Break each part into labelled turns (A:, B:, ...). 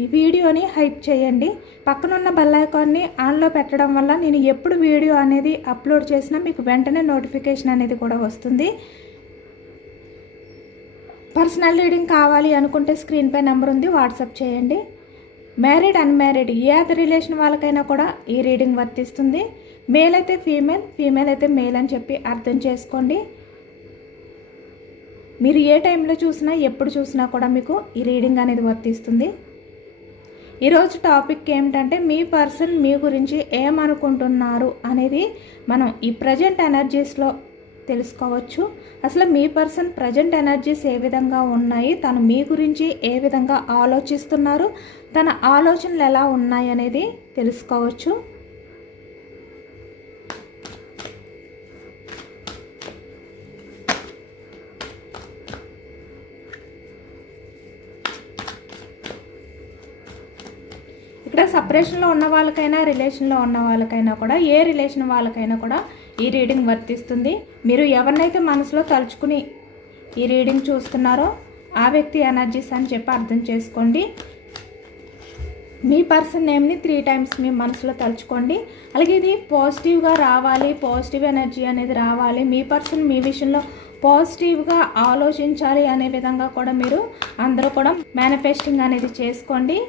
A: ఈ వీడియోని హైప్ చేయండి. పక్కనున్న బెల్ ఐకాన్ని ఆన్లో పెట్టడం వల్ల నేను ఎప్పుడు వీడియో అనేది అప్లోడ్ చేసినా మీకు వెంటనే నోటిఫికేషన్ అనేది కూడా వస్తుంది. పర్సనల్ రీడింగ్ కావాలి అనుకుంటే స్క్రీన్పై నెంబర్ ఉంది వాట్సాప్ చేయండి. మ్యారీడ్ అన్మ్యారీడ్ ఏ అదర్ రిలేషన్ వాళ్ళకైనా కూడా ఈ రీడింగ్ వర్తిస్తుంది. మేల్ అయితే ఫీమేల్ ఫీమేల్ అయితే మేల్ అని చెప్పి అర్థం చేసుకోండి. మీరు ఏ టైంలో చూసినా ఎప్పుడు చూసినా కూడా మీకు ఈ రీడింగ్ అనేది వర్తిస్తుంది. ఈరోజు టాపిక్ ఏమిటంటే మీ పర్సన్ మీ గురించి ఏమనుకుంటున్నారు అనేది మనం ఈ ప్రజెంట్ ఎనర్జీస్లో తెలుసుకోవచ్చు. అసలు మీ పర్సన్ ప్రజెంట్ ఎనర్జీస్ ఏ విధంగా ఉన్నాయి? తను మీ గురించి ఏ విధంగా ఆలోచిస్తున్నారు? తన ఆలోచనలు ఎలా ఉన్నాయి అనేది తెలుసుకోవచ్చు. ఇక్కడ సపరేషన్లో ఉన్న వాళ్ళకైనా రిలేషన్లో ఉన్న వాళ్ళకైనా కూడా ఏ రిలేషన్ వాళ్ళకైనా కూడా ఈ రీడింగ్ వర్తిస్తుంది. మీరు ఎవరినైతే మనసులో తలుచుకుని ఈ రీడింగ్ చూస్తున్నారో ఆ వ్యక్తి ఎనర్జీస్ అని చెప్పి అర్థం చేసుకోండి. మీ పర్సన్ నేమ్ని త్రీ టైమ్స్ మీ మనసులో తలుచుకోండి. అలాగే ఇది పాజిటివ్గా రావాలి పాజిటివ్ ఎనర్జీ అనేది రావాలి. మీ పర్సన్ మీ విషయంలో పాజిటివ్గా ఆలోచించాలి అనే విధంగా కూడా మీరు అందరూ కూడా మేనిఫెస్టింగ్ అనేది చేసుకోండి.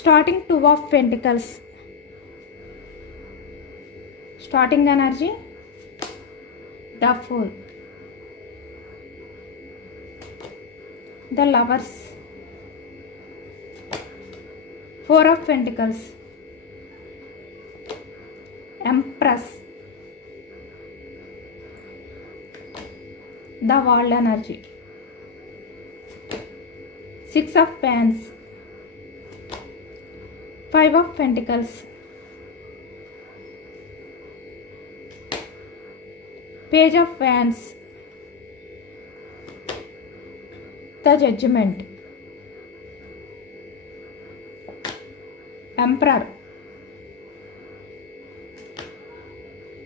A: starting two of pentacles. Starting energy the fool. The lovers. Four of pentacles. Empress. The world energy. Six of pens five of pentacles page of Fans. the judgment emperor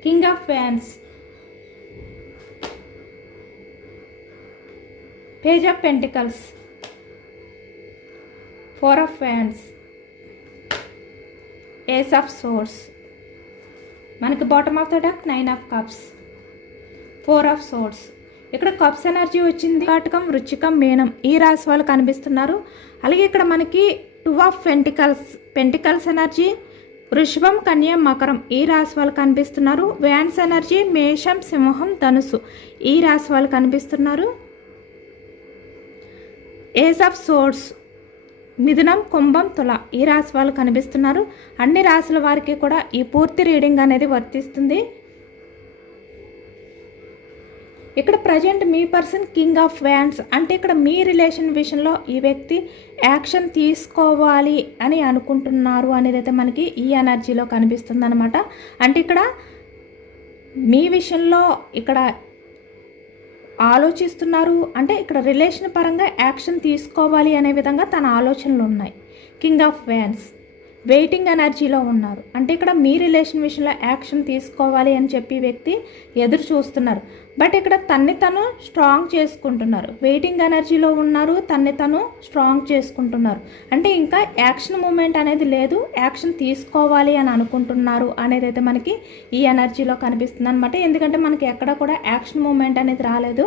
A: king of Fans. page of pentacles four of Fans. Ace of swords మనకి bottom of the deck nine of cups four of swords ఇక్కడ cups energy వచ్చింది. కాటకం వృచ్చికం మీనం ఈ రాశి వాళ్ళు కనిపిస్తున్నారు. అలాగే ఇక్కడ మనకి two of pentacles pentacles energy వృషభం కన్య మకరం ఈ రాశి వాళ్ళు కనిపిస్తున్నారు. వ్యాన్స్ ఎనర్జీ మేషం సింహం ధనుసు ఈ రాశి వాళ్ళు కనిపిస్తున్నారు. ఏస్ ఆఫ్ సోర్స్ మిథునం కుంభం తుల ఈ రాశి వాళ్ళు కనిపిస్తున్నారు. అన్ని రాశుల వారికి కూడా ఈ పూర్తి రీడింగ్ అనేది వర్తిస్తుంది. ఇక్కడ ప్రజెంట్ మీ పర్సన్ కింగ్ ఆఫ్ వ్యాన్స్ అంటే ఇక్కడ మీ రిలేషన్ విషయంలో ఈ వ్యక్తి యాక్షన్ తీసుకోవాలి అని అనుకుంటున్నారు అనేది అయితే మనకి ఈ ఎనర్జీలో కనిపిస్తుంది అనమాట అంటే ఇక్కడ మీ విషయంలో ఇక్కడ ఆలోచిస్తున్నారు అంటే ఇక్కడ రిలేషన్ పరంగా యాక్షన్ తీసుకోవాలి అనే విధంగా తన ఆలోచనలు ఉన్నాయి. కింగ్ ఆఫ్ వ్యాన్స్ వెయిటింగ్ ఎనర్జీలో ఉన్నారు. అంటే ఇక్కడ మీ రిలేషన్ విషయంలో యాక్షన్ తీసుకోవాలి అని చెప్పి వ్యక్తి ఎదురు చూస్తున్నారు. బట్ ఇక్కడ తన్ని తను స్ట్రాంగ్ చేసుకుంటున్నారు. వెయిటింగ్ ఎనర్జీలో ఉన్నారు తన్ని తను స్ట్రాంగ్ చేసుకుంటున్నారు. అంటే ఇంకా యాక్షన్ మూమెంట్ అనేది లేదు యాక్షన్ తీసుకోవాలి అని అనుకుంటున్నారు అనేది అయితే మనకి ఈ ఎనర్జీలో కనిపిస్తుంది అనమాట ఎందుకంటే మనకి ఎక్కడ కూడా యాక్షన్ మూమెంట్ అనేది రాలేదు.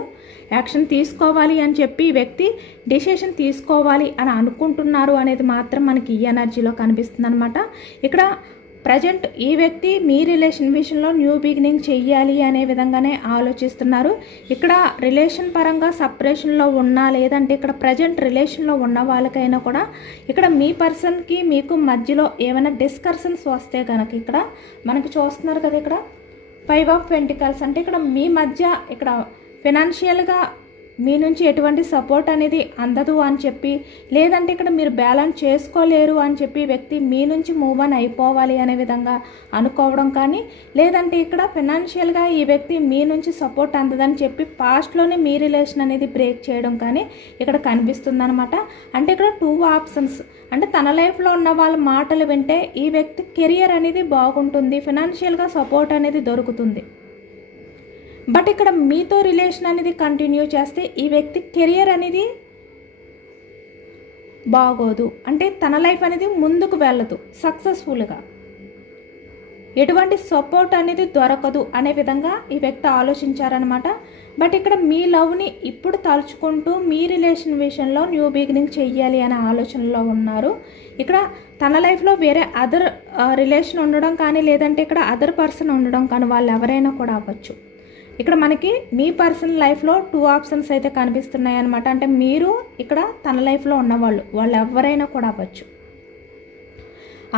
A: యాక్షన్ తీసుకోవాలి అని చెప్పి వ్యక్తి డిసిషన్ తీసుకోవాలి అని అనుకుంటున్నారు అనేది మాత్రం మనకి ఈ ఎనర్జీలో కనిపిస్తుంది అనమాట ఇక్కడ ప్రజెంట్ ఈ వ్యక్తి మీ రిలేషన్ విషయంలో న్యూ బిగినింగ్ చెయ్యాలి అనే విధంగానే ఆలోచిస్తున్నారు. ఇక్కడ రిలేషన్ పరంగా సపరేషన్లో ఉన్నా లేదంటే ఇక్కడ ప్రజెంట్ రిలేషన్లో ఉన్న వాళ్ళకైనా కూడా ఇక్కడ మీ పర్సన్కి మీకు మధ్యలో ఏమైనా డిస్కషన్స్ వస్తే కనుక ఇక్కడ మనకి చూస్తున్నారు కదా ఇక్కడ. ఫైవ్ ఆఫ్ పెంటికల్స్ అంటే ఇక్కడ మీ మధ్య ఇక్కడ ఫినాన్షియల్గా మీ నుంచి ఎటువంటి సపోర్ట్ అనేది అందదు అని చెప్పి లేదంటే ఇక్కడ మీరు బ్యాలెన్స్ చేసుకోలేరు అని చెప్పి వ్యక్తి మీ నుంచి మూవ్ ఆన్ అయిపోవాలి అనే విధంగా అనుకోవడం కానీ లేదంటే ఇక్కడ ఫినాన్షియల్గా ఈ వ్యక్తి మీ నుంచి సపోర్ట్ అందదని చెప్పి పాస్ట్లోనే మీ రిలేషన్ అనేది బ్రేక్ చేయడం కానీ ఇక్కడ కనిపిస్తుందనమాట అంటే ఇక్కడ టూ ఆప్షన్స్ అంటే తన లైఫ్లో ఉన్న వాళ్ళ మాటలు వింటే ఈ వ్యక్తి కెరియర్ అనేది బాగుంటుంది ఫినాన్షియల్గా సపోర్ట్ అనేది దొరుకుతుంది. బట్ ఇక్కడ మీతో రిలేషన్ అనేది కంటిన్యూ చేస్తే ఈ వ్యక్తి కెరియర్ అనేది బాగోదు. అంటే తన లైఫ్ అనేది ముందుకు వెళ్ళదు. సక్సెస్ఫుల్గా ఎటువంటి సపోర్ట్ అనేది దొరకదు అనే విధంగా ఈ వ్యక్తి ఆలోచించారనమాట బట్ ఇక్కడ మీ లవ్ని ఇప్పుడు తలుచుకుంటూ మీ రిలేషన్ విషయంలో న్యూ బిగినింగ్ చెయ్యాలి అనే ఆలోచనలో ఉన్నారు. ఇక్కడ తన లైఫ్లో వేరే అదర్ రిలేషన్ uh, ఉండడం కానీ లేదంటే ఇక్కడ అదర్ పర్సన్ ఉండడం కానీ వాళ్ళు ఎవరైనా కూడా అవ్వచ్చు. ఇక్కడ మనకి మీ పర్సనల్ లైఫ్లో టూ ఆప్షన్స్ అయితే కనిపిస్తున్నాయి అనమాట అంటే మీరు ఇక్కడ తన లైఫ్లో ఉన్నవాళ్ళు వాళ్ళు ఎవరైనా కూడా అవ్వచ్చు.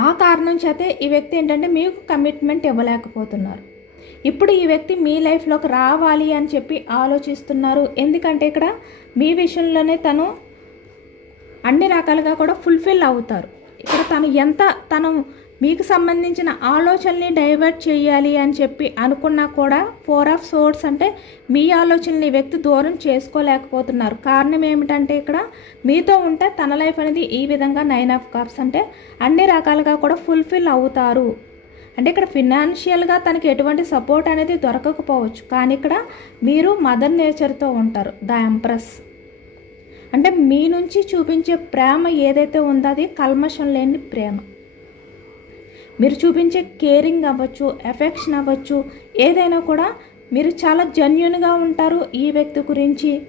A: ఆ కారణం చేతే ఈ వ్యక్తి ఏంటంటే మీకు కమిట్మెంట్ ఇవ్వలేకపోతున్నారు. ఇప్పుడు ఈ వ్యక్తి మీ లైఫ్లోకి రావాలి అని చెప్పి ఆలోచిస్తున్నారు. ఎందుకంటే ఇక్కడ మీ విషయంలోనే తను అన్ని రకాలుగా కూడా ఫుల్ఫిల్ అవుతారు. ఇక్కడ తను ఎంత తను మీకు సంబంధించిన ఆలోచనల్ని డైవర్ట్ చేయాలి అని చెప్పి అనుకున్నా కూడా ఫోర్ ఆఫ్ సోర్స్ అంటే మీ ఆలోచనని వ్యక్తి దూరం చేసుకోలేకపోతున్నారు. కారణం ఏమిటంటే ఇక్కడ మీతో ఉంటే తన లైఫ్ అనేది ఈ విధంగా నైన్ ఆఫ్ కప్స్ అంటే అన్ని రకాలుగా కూడా ఫుల్ఫిల్ అవుతారు. అంటే ఇక్కడ ఫినాన్షియల్గా తనకి ఎటువంటి సపోర్ట్ అనేది దొరకకపోవచ్చు. కానీ ఇక్కడ మీరు మదర్ నేచర్తో ఉంటారు. The empress. అంటే మీ నుంచి చూపించే ప్రేమ ఏదైతే ఉందో అది కల్మషం లేని ప్రేమ. మీరు చూపించే కేరింగ్ అవ్వచ్చు ఎఫెక్షన్ అవ్వచ్చు ఏదైనా కూడా మీరు చాలా జెన్యున్గా ఉంటారు ఈ వ్యక్తి గురించి.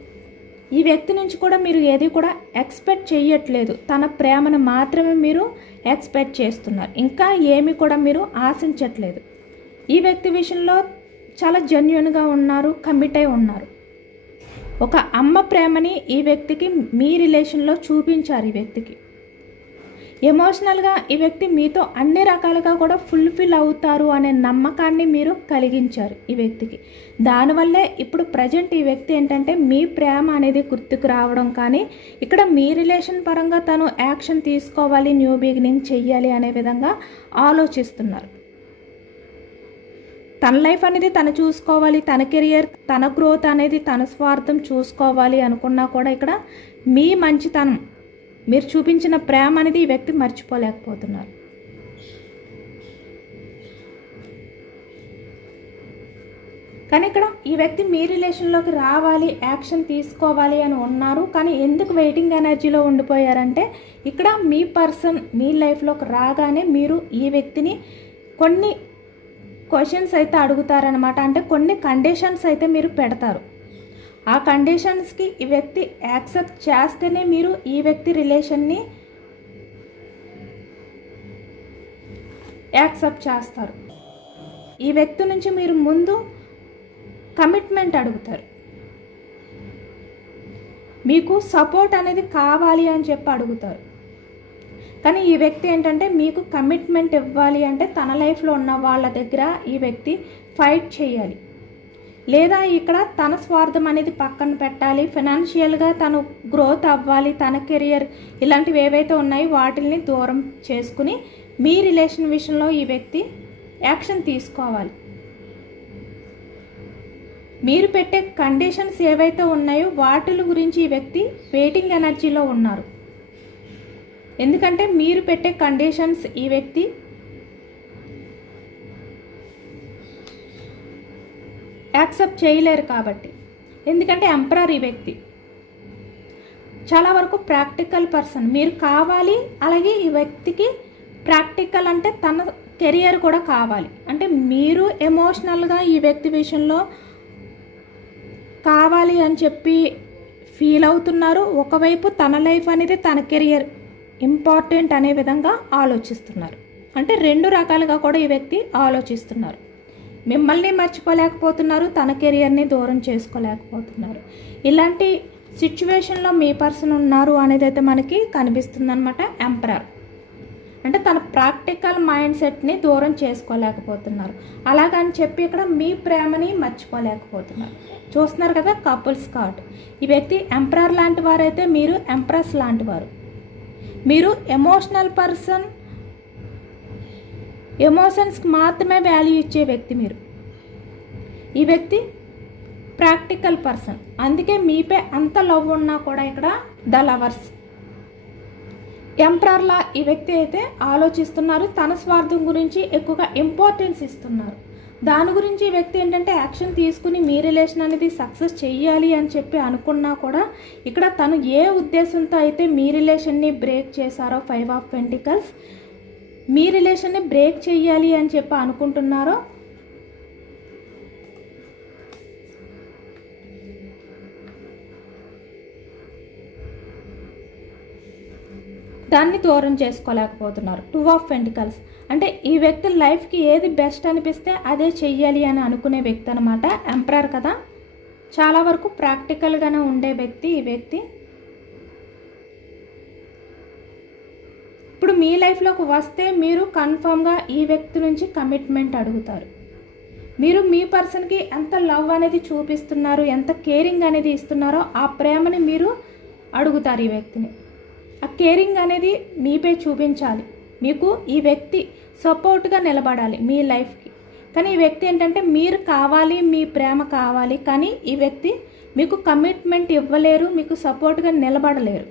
A: ఈ వ్యక్తి నుంచి కూడా మీరు ఏది కూడా ఎక్స్పెక్ట్ చేయట్లేదు. తన ప్రేమను మాత్రమే మీరు ఎక్స్పెక్ట్ చేస్తున్నారు. ఇంకా ఏమి కూడా మీరు ఆశించట్లేదు. ఈ వ్యక్తి విషయంలో చాలా జెన్యున్గా ఉన్నారు కమిట్ అయి ఉన్నారు. ఒక అమ్మ ప్రేమని ఈ వ్యక్తికి మీ రిలేషన్లో చూపించారు ఈ వ్యక్తికి. ఎమోషనల్గా ఈ వ్యక్తి మీతో అన్ని రకాలుగా కూడా ఫుల్ఫిల్ అవుతారు అనే నమ్మకాన్ని మీరు కలిగించారు ఈ వ్యక్తికి. దానివల్లే ఇప్పుడు ప్రజెంట్ ఈ వ్యక్తి ఏంటంటే మీ ప్రేమ అనేది గుర్తుకు రావడం కానీ ఇక్కడ మీ రిలేషన్ పరంగా తను యాక్షన్ తీసుకోవాలి న్యూ బిగినింగ్ చెయ్యాలి అనే విధంగా ఆలోచిస్తున్నారు. తన లైఫ్ అనేది తను చూసుకోవాలి తన కెరియర్ తన గ్రోత్ అనేది తన స్వార్థం చూసుకోవాలి అనుకున్నా కూడా ఇక్కడ మీ మంచితనం మీరు చూపించిన ప్రేమ అనేది ఈ వ్యక్తి మర్చిపోలేకపోతున్నారు. కానీ ఇక్కడ ఈ వ్యక్తి మీ రిలేషన్లోకి రావాలి యాక్షన్ తీసుకోవాలి అని ఉన్నారు. కానీ ఎందుకు వెయిటింగ్ ఎనర్జీలో ఉండిపోయారంటే ఇక్కడ మీ పర్సన్ మీ లైఫ్లోకి రాగానే మీరు ఈ వ్యక్తిని కొన్ని క్వశ్చన్స్ అయితే అడుగుతారనమాట అంటే కొన్ని కండిషన్స్ అయితే మీరు పెడతారు. ఆ కండిషన్స్కి ఈ వ్యక్తి యాక్సెప్ట్ చేస్తేనే మీరు ఈ వ్యక్తి రిలేషన్ని యాక్సెప్ట్ చేస్తారు. ఈ వ్యక్తి నుంచి మీరు ముందు కమిట్మెంట్ అడుగుతారు. మీకు సపోర్ట్ అనేది కావాలి అని చెప్పి అడుగుతారు. కానీ ఈ వ్యక్తి ఏంటంటే మీకు కమిట్మెంట్ ఇవ్వాలి అంటే తన లైఫ్లో ఉన్న వాళ్ళ దగ్గర ఈ వ్యక్తి ఫైట్ చేయాలి. లేదా ఇక్కడ తన స్వార్థం అనేది పక్కన పెట్టాలి ఫినాన్షియల్గా తను గ్రోత్ అవ్వాలి తన కెరియర్ ఇలాంటివి ఏవైతే ఉన్నాయో వాటిని దూరం చేసుకుని మీ రిలేషన్ విషయంలో ఈ వ్యక్తి యాక్షన్ తీసుకోవాలి. మీరు పెట్టే కండిషన్స్ ఏవైతే ఉన్నాయో వాటిల గురించి ఈ వ్యక్తి వెయిటింగ్ ఎనర్జీలో ఉన్నారు. ఎందుకంటే మీరు పెట్టే కండిషన్స్ ఈ వ్యక్తి యాక్సెప్ట్ చేయలేరు కాబట్టి. ఎందుకంటే ఎంపరర్ ఈ వ్యక్తి. చాలా వరకు ప్రాక్టికల్ పర్సన్. మీరు కావాలి అలాగే ఈ వ్యక్తికి ప్రాక్టికల్ అంటే తన కెరియర్ కూడా కావాలి. అంటే మీరు ఎమోషనల్గా ఈ వ్యక్తి విషయంలో కావాలి అని చెప్పి ఫీల్ అవుతున్నారు. ఒకవైపు తన లైఫ్ అనేది తన కెరియర్ ఇంపార్టెంట్ అనే విధంగా ఆలోచిస్తున్నారు. అంటే రెండు రకాలుగా కూడా ఈ వ్యక్తి ఆలోచిస్తున్నారు. మిమ్మల్ని మర్చిపోలేకపోతున్నారు తన కెరియర్ని దూరం చేసుకోలేకపోతున్నారు. ఇలాంటి సిచ్యువేషన్లో మీ పర్సన్ ఉన్నారు అనేది అయితే మనకి కనిపిస్తుంది అనమాట ఎంపరర్. అంటే తన ప్రాక్టికల్ మైండ్ సెట్ని దూరం చేసుకోలేకపోతున్నారు. అలాగని చెప్పి ఇక్కడ మీ ప్రేమని మర్చిపోలేకపోతున్నారు. చూస్తున్నారు కదా కపుల్స్ కార్డ్ ఈ వ్యక్తి ఎంపరర్ లాంటి వారైతే మీరు ఎంప్రెస్ లాంటి వారు. మీరు ఎమోషనల్ పర్సన్ ఎమోషన్స్కి మాత్రమే వాల్యూ ఇచ్చే వ్యక్తి మీరు. ఈ వ్యక్తి ప్రాక్టికల్ పర్సన్. అందుకే మీపై అంత లవ్ ఉన్నా కూడా ఇక్కడ ద లవర్స్. ఎంప్రర్లా ఈ వ్యక్తి అయితే ఆలోచిస్తున్నారు. తన స్వార్థం గురించి ఎక్కువగా ఇంపార్టెన్స్ ఇస్తున్నారు. దాని గురించి ఈ వ్యక్తి ఏంటంటే యాక్షన్ తీసుకుని మీ రిలేషన్ అనేది సక్సెస్ చేయాలి అని చెప్పి అనుకున్నా కూడా ఇక్కడ తను ఏ ఉద్దేశంతో అయితే మీ రిలేషన్ని బ్రేక్ చేశారో ఫైవ్ ఆఫ్ పెంటికల్స్ మీ రిలేషన్ని బ్రేక్ చేయాలి అని చెప్పి అనుకుంటున్నారో? దాన్ని దూరం చేసుకోలేకపోతున్నారు. టూ ఆఫ్ పెంటికల్స్ అంటే ఈ వ్యక్తి లైఫ్కి ఏది బెస్ట్ అనిపిస్తే అదే చెయ్యాలి అని అనుకునే వ్యక్తి అనమాట ఎంపరర్ కదా. చాలా వరకు ప్రాక్టికల్గానే ఉండే వ్యక్తి ఈ వ్యక్తి. ఇప్పుడు మీ లైఫ్లోకి వస్తే మీరు కన్ఫామ్గా ఈ వ్యక్తి నుంచి కమిట్మెంట్ అడుగుతారు. మీరు మీ పర్సన్కి ఎంత లవ్ అనేది చూపిస్తున్నారు ఎంత కేరింగ్ అనేది ఇస్తున్నారో ఆ ప్రేమని మీరు అడుగుతారు ఈ వ్యక్తిని. ఆ కేరింగ్ అనేది మీపై చూపించాలి. మీకు ఈ వ్యక్తి సపోర్ట్గా నిలబడాలి మీ లైఫ్కి. కానీ ఈ వ్యక్తి ఏంటంటే మీరు కావాలి మీ ప్రేమ కావాలి కానీ ఈ వ్యక్తి మీకు కమిట్మెంట్ ఇవ్వలేరు మీకు సపోర్ట్గా నిలబడలేరు.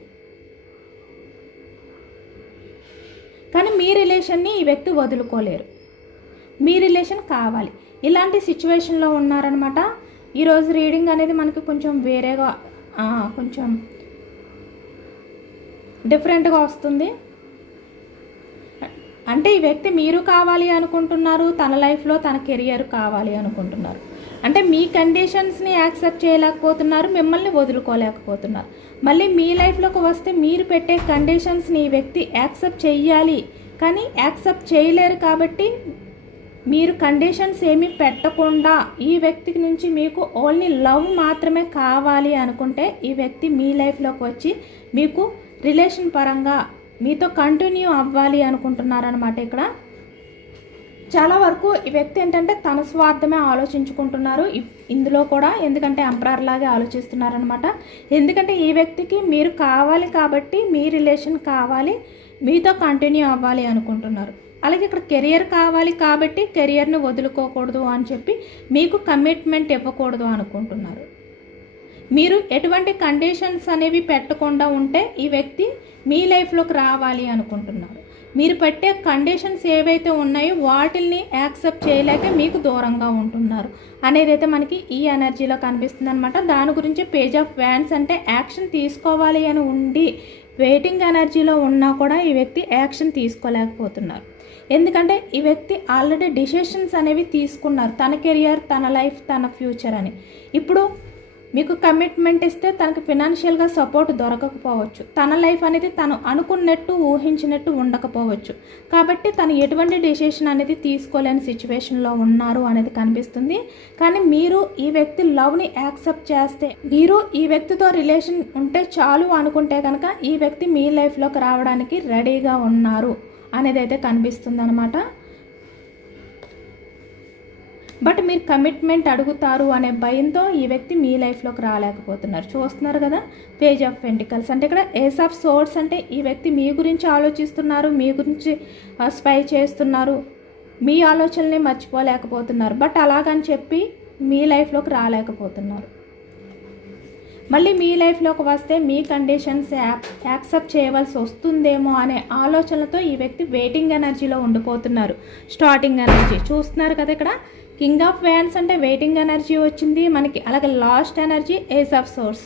A: కానీ మీ రిలేషన్ని ఈ వ్యక్తి వదులుకోలేరు. మీ రిలేషన్ కావాలి. ఇలాంటి సిచ్యువేషన్లో ఉన్నారనమాట ఈరోజు రీడింగ్ అనేది మనకి కొంచెం వేరేగా కొంచెం డిఫరెంట్గా వస్తుంది. అంటే ఈ వ్యక్తి మీరు కావాలి అనుకుంటున్నారు తన లైఫ్లో తన కెరియర్ కావాలి అనుకుంటున్నారు. అంటే మీ కండిషన్స్ని యాక్సెప్ట్ చేయలేకపోతున్నారు మిమ్మల్ని వదులుకోలేకపోతున్నారు. మళ్ళీ మీ లైఫ్లోకి వస్తే మీరు పెట్టే కండిషన్స్ని ఈ వ్యక్తి యాక్సెప్ట్ చేయాలి కానీ యాక్సెప్ట్ చేయలేరు కాబట్టి మీరు కండిషన్స్ ఏమీ పెట్టకుండా ఈ వ్యక్తి నుంచి మీకు ఓన్లీ లవ్ మాత్రమే కావాలి అనుకుంటే ఈ వ్యక్తి మీ లైఫ్లోకి వచ్చి మీకు రిలేషన్ పరంగా మీతో కంటిన్యూ అవ్వాలి అనుకుంటున్నారనమాట ఇక్కడ. చాలా వరకు ఈ వ్యక్తి ఏంటంటే తన స్వార్థమే ఆలోచించుకుంటున్నారు. ఇందులో కూడా ఎందుకంటే ఎంపరర్ లాగే ఆలోచిస్తున్నారనమాట ఎందుకంటే ఈ వ్యక్తికి మీరు కావాలి కాబట్టి మీ రిలేషన్ కావాలి మీతో కంటిన్యూ అవ్వాలి అనుకుంటున్నారు. అలాగే ఇక్కడ కెరియర్ కావాలి కాబట్టి కెరియర్ని వదులుకోకూడదు అని చెప్పి మీకు కమిట్మెంట్ ఇవ్వకూడదు అనుకుంటున్నారు. మీరు ఎటువంటి కండిషన్స్ అనేవి పెట్టకుండా ఉంటే ఈ వ్యక్తి మీ లైఫ్లోకి రావాలి అనుకుంటున్నారు. మీరు పెట్టే కండిషన్స్ ఏవైతే ఉన్నాయో వాటిల్ని యాక్సెప్ట్ చేయలేక మీకు దూరంగా ఉంటున్నారు. అనేది అయితే మనకి ఈ ఎనర్జీలో కనిపిస్తుంది అనమాట దాని గురించి పేజ్ ఆఫ్ వ్యాన్స్ అంటే యాక్షన్ తీసుకోవాలి అని ఉండి వెయిటింగ్ ఎనర్జీలో ఉన్నా కూడా ఈ వ్యక్తి యాక్షన్ తీసుకోలేకపోతున్నారు. ఎందుకంటే ఈ వ్యక్తి ఆల్రెడీ డిసిషన్స్ అనేవి తీసుకున్నారు. తన కెరియర్ తన లైఫ్ తన ఫ్యూచర్ అని. ఇప్పుడు మీకు కమిట్మెంట్ ఇస్తే తనకు ఫినాన్షియల్గా సపోర్ట్ దొరకకపోవచ్చు. తన లైఫ్ అనేది తను అనుకున్నట్టు ఊహించినట్టు ఉండకపోవచ్చు. కాబట్టి తను ఎటువంటి డెసిషన్ అనేది తీసుకోలేని సిచ్యువేషన్లో ఉన్నారు అనేది కనిపిస్తుంది. కానీ మీరు ఈ వ్యక్తి లవ్ని యాక్సెప్ట్ చేస్తే మీరు ఈ వ్యక్తితో రిలేషన్ ఉంటే చాలు అనుకుంటే కనుక ఈ వ్యక్తి మీ లైఫ్లోకి రావడానికి రెడీగా ఉన్నారు అనేది అయితే కనిపిస్తుంది అనమాట బట్ మీరు కమిట్మెంట్ అడుగుతారు అనే భయంతో ఈ వ్యక్తి మీ లైఫ్లోకి రాలేకపోతున్నారు. చూస్తున్నారు కదా పేజ్ ఆఫ్ పెంటికల్స్ అంటే ఇక్కడ ఏస్ ఆఫ్ సోర్స్ అంటే ఈ వ్యక్తి మీ గురించి ఆలోచిస్తున్నారు మీ గురించి స్పై చేస్తున్నారు. మీ ఆలోచనల్ని మర్చిపోలేకపోతున్నారు. బట్ అలాగని చెప్పి మీ లైఫ్లోకి రాలేకపోతున్నారు. మళ్ళీ మీ లైఫ్లోకి వస్తే మీ కండిషన్స్ యాక్సెప్ట్ చేయవలసి వస్తుందేమో అనే ఆలోచనలతో ఈ వ్యక్తి వెయిటింగ్ ఎనర్జీలో ఉండిపోతున్నారు. స్టార్టింగ్ ఎనర్జీ చూస్తున్నారు కదా ఇక్కడ కింగ్ ఆఫ్ వ్యాన్స్ అంటే వెయిటింగ్ ఎనర్జీ వచ్చింది. మనకి అలాగే last energy ace of swords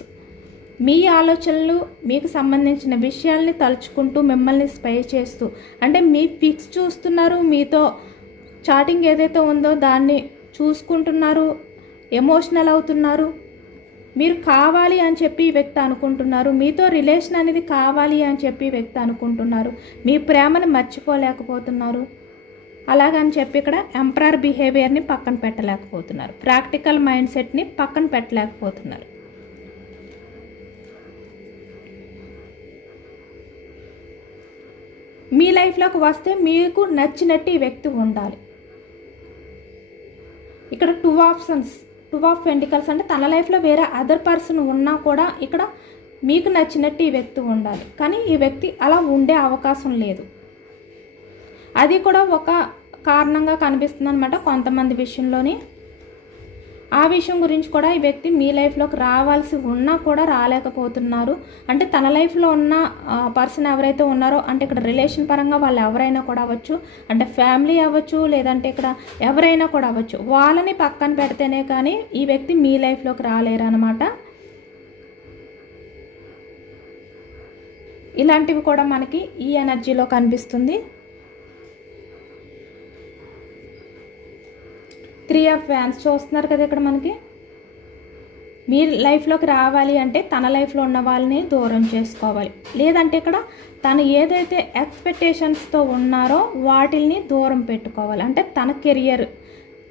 A: మీ ఆలోచనలు మీకు సంబంధించిన విషయాల్ని తలుచుకుంటూ మిమ్మల్ని స్పై చేస్తూ అంటే మీ ఫిక్స్ చూస్తున్నారు మీతో చాటింగ్ ఏదైతే ఉందో దాన్ని చూసుకుంటున్నారు ఎమోషనల్ అవుతున్నారు. మీరు కావాలి అని చెప్పి వ్యక్తి అనుకుంటున్నారు. మీతో రిలేషన్ అనేది కావాలి అని చెప్పి వ్యక్తి అనుకుంటున్నారు. మీ ప్రేమను మర్చిపోలేకపోతున్నారు. అలాగని చెప్పి ఇక్కడ ఎంపరర్ బిహేవియర్ని పక్కన పెట్టలేకపోతున్నారు. ప్రాక్టికల్ మైండ్ సెట్ని పక్కన పెట్టలేకపోతున్నారు. మీ లైఫ్లోకి వస్తే మీకు నచ్చినట్టు ఈ వ్యక్తి ఉండాలి. ఇక్కడ two options two of pentacles అంటే తన లైఫ్లో వేరే అదర్ పర్సన్ ఉన్నా కూడా ఇక్కడ మీకు నచ్చినట్టు ఈ వ్యక్తి ఉండాలి. కానీ ఈ వ్యక్తి అలా ఉండే అవకాశం లేదు. అది కూడా ఒక కారణంగా కనిపిస్తుంది అనమాట కొంతమంది విషయంలోని. ఆ విషయం గురించి కూడా ఈ వ్యక్తి మీ లైఫ్లోకి రావాల్సి ఉన్నా కూడా రాలేకపోతున్నారు. అంటే తన లైఫ్లో ఉన్న పర్సన్ ఎవరైతే ఉన్నారో అంటే ఇక్కడ రిలేషన్ పరంగా వాళ్ళు ఎవరైనా కూడా అవ్వచ్చు. అంటే ఫ్యామిలీ అవ్వచ్చు లేదంటే ఇక్కడ ఎవరైనా కూడా అవ్వచ్చు. వాళ్ళని పక్కన పెడితేనే కానీ ఈ వ్యక్తి మీ లైఫ్లోకి రాలేరు అనమాట ఇలాంటివి కూడా మనకి ఈ ఎనర్జీలో కనిపిస్తుంది. త్రీ ఆఫ్ ఫ్యాన్స్ చూస్తున్నారు కదా ఇక్కడ మనకి. మీరు లైఫ్లోకి రావాలి అంటే తన లైఫ్లో ఉన్న వాళ్ళని దూరం చేసుకోవాలి. లేదంటే ఇక్కడ తను ఏదైతే ఎక్స్పెక్టేషన్స్తో ఉన్నారో వాటిల్ని దూరం పెట్టుకోవాలి. అంటే తన కెరియర్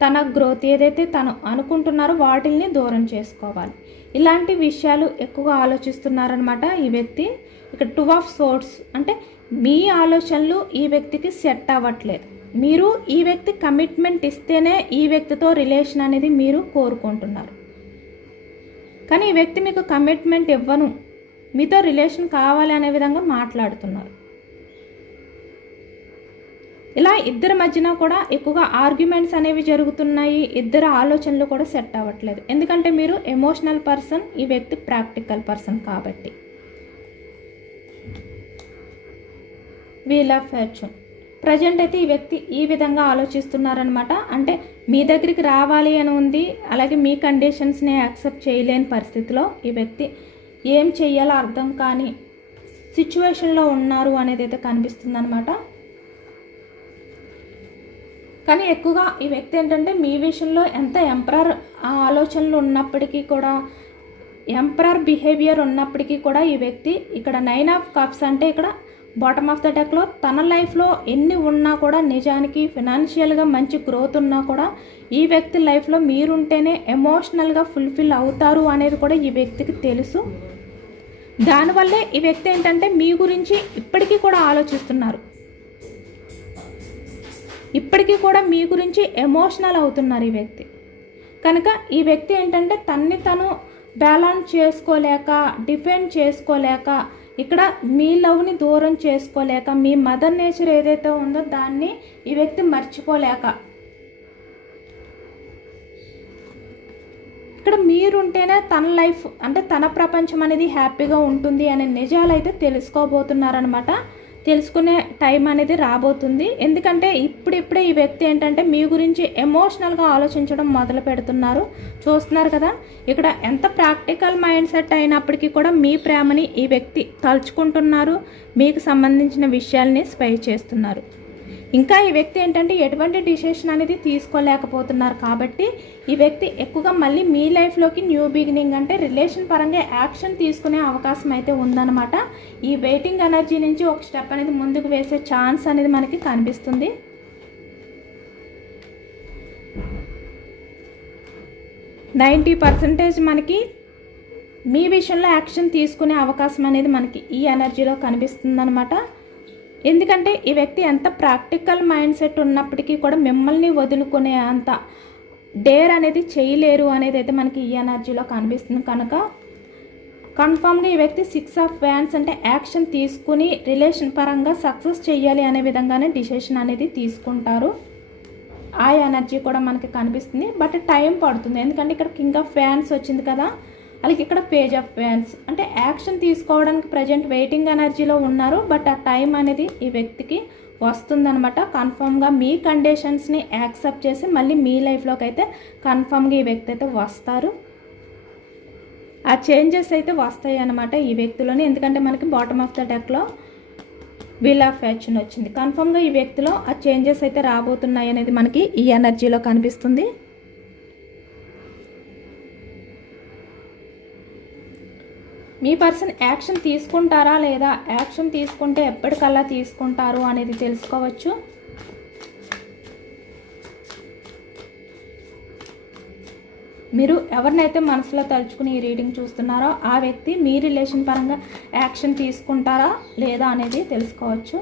A: తన గ్రోత్ ఏదైతే తను అనుకుంటున్నారో వాటిల్ని దూరం చేసుకోవాలి. ఇలాంటి విషయాలు ఎక్కువగా ఆలోచిస్తున్నారనమాట ఈ వ్యక్తి. ఇక్కడ టూ ఆఫ్ సోర్ట్స్ అంటే మీ ఆలోచనలు ఈ వ్యక్తికి సెట్ అవ్వట్లేదు. మీరు ఈ వ్యక్తి కమిట్మెంట్ ఇస్తేనే ఈ వ్యక్తితో రిలేషన్ అనేది మీరు కోరుకుంటున్నారు. కానీ ఈ వ్యక్తి మీకు కమిట్మెంట్ ఇవ్వను. మీతో రిలేషన్ కావాలి అనే విధంగా మాట్లాడుతున్నారు. ఇలా ఇద్దరి మధ్యన కూడా ఎక్కువగా ఆర్గ్యుమెంట్స్ అనేవి జరుగుతున్నాయి. ఇద్దరు ఆలోచనలు కూడా సెట్ అవ్వట్లేదు. ఎందుకంటే మీరు ఎమోషనల్ పర్సన్ ఈ వ్యక్తి ప్రాక్టికల్ పర్సన్ కాబట్టి. వీల్ ఆఫ్ ఫార్చ్యూన్ ప్రజెంట్ అయితే ఈ వ్యక్తి ఈ విధంగా ఆలోచిస్తున్నారనమాట అంటే మీ దగ్గరికి రావాలి అని ఉంది అలాగే మీ కండిషన్స్ని యాక్సెప్ట్ చేయలేని పరిస్థితిలో ఈ వ్యక్తి ఏం చేయాలో అర్థం కాని సిచ్యువేషన్లో ఉన్నారు అనేది అయితే కనిపిస్తుంది అనమాట కానీ ఎక్కువగా ఈ వ్యక్తి ఏంటంటే మీ విషయంలో ఎంత ఎంపరర్ ఆలోచనలు ఉన్నప్పటికీ కూడా ఎంపరర్ బిహేవియర్ ఉన్నప్పటికీ కూడా ఈ వ్యక్తి ఇక్కడ నైన్ ఆఫ్ కప్స్ అంటే ఇక్కడ బాటమ్ ఆఫ్ ద డెక్లో తన లైఫ్లో ఎన్ని ఉన్నా కూడా నిజానికి ఫినాన్షియల్గా మంచి గ్రోత్ ఉన్నా కూడా ఈ వ్యక్తి లైఫ్లో మీరుంటేనే ఎమోషనల్గా ఫుల్ఫిల్ అవుతారు అనేది కూడా ఈ వ్యక్తికి తెలుసు. దానివల్లే ఈ వ్యక్తి ఏంటంటే మీ గురించి ఇప్పటికీ కూడా ఆలోచిస్తున్నారు. ఇప్పటికీ కూడా మీ గురించి ఎమోషనల్ అవుతున్నారు ఈ వ్యక్తి. కనుక ఈ వ్యక్తి ఏంటంటే తన్ని తను బ్యాలెన్స్ చేసుకోలేక డిఫెండ్ చేసుకోలేక ఇక్కడ మీ లవ్ని దూరం చేసుకోలేక మీ మదర్ నేచర్ ఏదైతే ఉందో దాన్ని ఈ వ్యక్తి మర్చిపోలేక. ఇక్కడ మీరుంటేనే తన లైఫ్ అంటే తన ప్రపంచం అనేది హ్యాపీగా ఉంటుంది అనే నిజాలు అయితే తెలుసుకోబోతున్నారనమాట తెలుసుకునే టైం అనేది రాబోతుంది. ఎందుకంటే ఇప్పుడిప్పుడే ఈ వ్యక్తి ఏంటంటే మీ గురించి ఎమోషనల్గా ఆలోచించడం మొదలు పెడుతున్నారు. చూస్తున్నారు కదా ఇక్కడ ఎంత ప్రాక్టికల్ మైండ్ సెట్ అయినప్పటికీ కూడా మీ ప్రేమని ఈ వ్యక్తి తలుచుకుంటున్నారు. మీకు సంబంధించిన విషయాల్ని స్పై చేస్తున్నారు. ఇంకా ఈ వ్యక్తి ఏంటంటే ఎటువంటి డిసిషన్ అనేది తీసుకోలేకపోతున్నారు కాబట్టి ఈ వ్యక్తి ఎక్కువగా మళ్ళీ మీ లైఫ్లోకి న్యూ బిగినింగ్ అంటే రిలేషన్ పరంగా యాక్షన్ తీసుకునే అవకాశం అయితే ఉందన్నమాట. ఈ వెయిటింగ్ ఎనర్జీ నుంచి ఒక స్టెప్ అనేది ముందుకు వేసే ఛాన్స్ అనేది మనకి కనిపిస్తుంది. నైంటీ పర్సెంటేజ్ మనకి మీ విషయంలో యాక్షన్ తీసుకునే అవకాశం అనేది మనకి ఈ ఎనర్జీలో కనిపిస్తుంది అనమాట ఎందుకంటే ఈ వ్యక్తి ఎంత ప్రాక్టికల్ మైండ్ సెట్ ఉన్నప్పటికీ కూడా మిమ్మల్ని వదులుకునే అంత డేర్ అనేది చేయలేరు అనేది అయితే మనకి ఈ ఎనర్జీలో కనిపిస్తుంది. కనుక కన్ఫామ్గా ఈ వ్యక్తి సిక్స్ ఆఫ్ వ్యాన్స్ అంటే యాక్షన్ తీసుకుని రిలేషన్ పరంగా సక్సెస్ చేయాలి అనే విధంగానే డిసిషన్ అనేది తీసుకుంటారు. ఆ ఎనర్జీ కూడా మనకి కనిపిస్తుంది. బట్ టైం పడుతుంది. ఎందుకంటే ఇక్కడ కింగ్ ఆఫ్ ఫ్యాన్స్ వచ్చింది కదా. అలాగే ఇక్కడ పేజ్ ఆఫ్ ప్యాన్స్ అంటే యాక్షన్ తీసుకోవడానికి ప్రజెంట్ వెయిటింగ్ ఎనర్జీలో ఉన్నారు బట్ ఆ టైం అనేది ఈ వ్యక్తికి వస్తుందనమాట కన్ఫామ్గా మీ కండిషన్స్ని యాక్సెప్ట్ చేసి మళ్ళీ మీ లైఫ్లోకి అయితే కన్ఫామ్గా ఈ వ్యక్తి అయితే వస్తారు. ఆ చేంజెస్ అయితే వస్తాయి అనమాట ఈ వ్యక్తిలోనే ఎందుకంటే మనకి బాటమ్ ఆఫ్ ద డెక్లో వీల్ ఆఫ్ యాక్షన్ వచ్చింది. కన్ఫామ్గా ఈ వ్యక్తిలో ఆ చేంజెస్ అయితే రాబోతున్నాయి అనేది మనకి ఈ ఎనర్జీలో కనిపిస్తుంది. మీ పర్సన్ యాక్షన్ తీసుకుంటారా లేదా యాక్షన్ తీసుకుంటే ఎప్పటికల్లా తీసుకుంటారు అనేది తెలుసుకోవచ్చు. మీరు ఎవరినైతే మనసులో తలుచుకుని ఈ రీడింగ్ చూస్తున్నారో ఆ వ్యక్తి మీ రిలేషన్ పరంగా యాక్షన్ తీసుకుంటారా లేదా అనేది తెలుసుకోవచ్చు.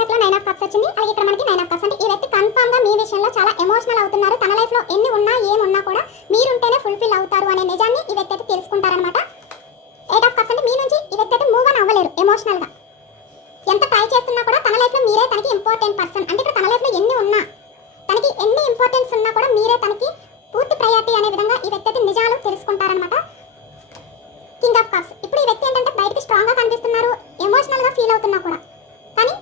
B: డెక్లో నైన్ ఆఫ్ కప్స్ వచ్చింది. అలాగే ఇక్కడ మనకి నైన్ ఆఫ్ కప్స్ అంటే ఈ వ్యక్తి కన్ఫామ్గా మీ విషయంలో చాలా ఎమోషనల్ అవుతున్నారు. తన లైఫ్లో ఎన్ని ఉన్నా ఏమున్నా కూడా ఫుల్ఫిల్ అవుతారు అనే నిజాన్ని ఈ వ్యక్తి అయితే తెలుసుకుంటారనమాట ఎయిట్ ఆఫ్ కప్స్ అంటే మీ నుంచి ఈ వ్యక్తి అయితే మూవ్ అని అవ్వలేరు ఎమోషనల్గా ఎంత ట్రై చేస్తున్నా కూడా తన లైఫ్లో మీరే తనకి ఇంపార్టెంట్ పర్సన్ అంటే ఇక్కడ తన లైఫ్లో ఎన్ని ఉన్నా తనకి ఎన్ని ఇంపార్టెన్స్ ఉన్నా కూడా మీరే తనకి పూర్తి ప్రయారిటీ అనే విధంగా ఈ వ్యక్తి అయితే నిజాలు తెలుసుకుంటారనమాట కింగ్ ఆఫ్ కప్స్ ఇప్పుడు ఈ వ్యక్తి ఏంటంటే బయటకి స్ట్రాంగ్గా కనిపిస్తున్నారు ఎమోషనల్గా ఫీల్ అవుతున్నా కూడా. కానీ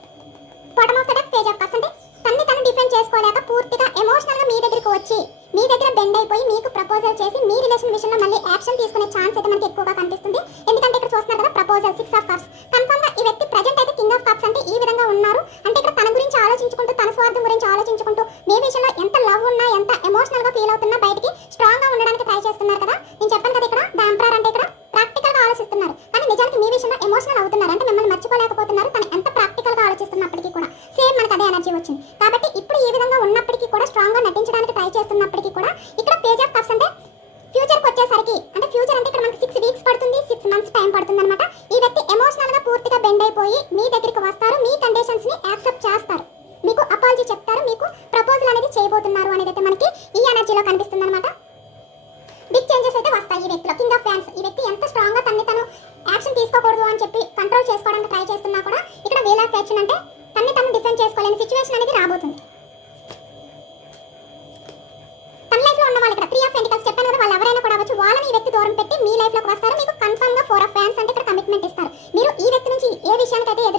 B: bottom of the deck page of cups అంటే తన్ని తను డిఫెండ్ చేసుకోలేక పూర్తిగా ఎమోషనల్గా మీ దగ్గరికి వచ్చి మీ దగ్గర బెండ్ అయిపోయి మీకు ప్రపోజల్ చేసి మీ రిలేషన్ విషయంలో మళ్ళీ యాక్షన్ తీసుకునే ఛాన్స్ అయితే మనకి ఎక్కువగా కనిపిస్తుంది. ఎందుకంటే ఇక్కడ చూస్తున్నారు కదా ప్రపోజల్ సిక్స్ ఆఫ్ కప్స్ కన్ఫర్మ్గా ఈ వ్యక్తి ప్రజెంట్ అయితే కింగ్ ఆఫ్ కప్స్ అంటే ఈ విధంగా ఉన్నారు అంటే ఇక్కడ తన గురించి ఆలోచించుకుంటూ తన స్వార్థం గురించి ఆలోచించుకుంటూ మీ విషయంలో ఎంత లవ్ ఉన్నా ఎంత ఎమోషనల్గా ఫీల్ అవుతున్నా బయటికి స్ట్రాంగ్గా ఉండడానికి ట్రై చేస్తున్నారు కదా నేను చెప్పాను కదా ఇక్కడ డాంపర్ అంటే ఇక్కడ ప్రాక్టికల్గా ఆలోచిస్తున్నారు కానీ నిజానికి మీ విషయంలో ఎమోషనల్ అవుతున్నారు అంటే మిమ్మల్ని మర్చిపోలేకపోతున్నారు తను ఎంత ప్రాక్టికల్గా ఆలోచిస్తున్నప్పటికీ కూడా సేమ్ మనకు అదే ఎనర్జీ వచ్చింది కాబట్టి ఇప్పుడు ఈ విధంగా ఉన్నప్పటికీ కూడా స్ట్రాంగ్గా నటించడానికి ట్రై చేస్తున్నప్పటికీ కూడా ఇక్కడ పేజ్ ఆఫ్ కప్స్ అంటే ఫ్యూచర్కి వచ్చేసరికి అంటే ఫ్యూచర్ అంటే ఇక్కడ మనకి సిక్స్ వీక్స్ పడుతుంది సిక్స్ మంత్స్ ఈ వ్యక్తి ఎమోషనల్గా పూర్తిగా బెండ్ అయిపోయి మీ దగ్గరికి వస్తారు మీ కండిషన్స్ని యాక్సెప్ట్ చేస్తారు. మీకు అపాలజీ చెప్తారు మీకు ప్రపోజల్ అనేది చేయబోతున్నారు అనేది అయితే మనకి ఈ ఎనర్జీలో కనిపిస్తుంది అనమాట బిగ్ చేంజెస్ అయితే వస్తాయి ఈ వ్యక్తిలో. కింగ్ ఆఫ్ ఫ్యాన్స్ ఈ వ్యక్తి ఎంత స్ట్రాంగ్గా తన్ని తను యాక్షన్ తీసుకోకూడదు అని చెప్పి కంట్రోల్ చేసుకోవడానికి ట్రై చేస్తున్నా కూడా ఇక్కడ వేల్ ఆఫ్ యాక్షన్ అంటే తన్ని తను డిఫెండ్ చేసుకోలేని సిచ్యువేషన్ అనేది రాబోతుంది. నుంచి ఏ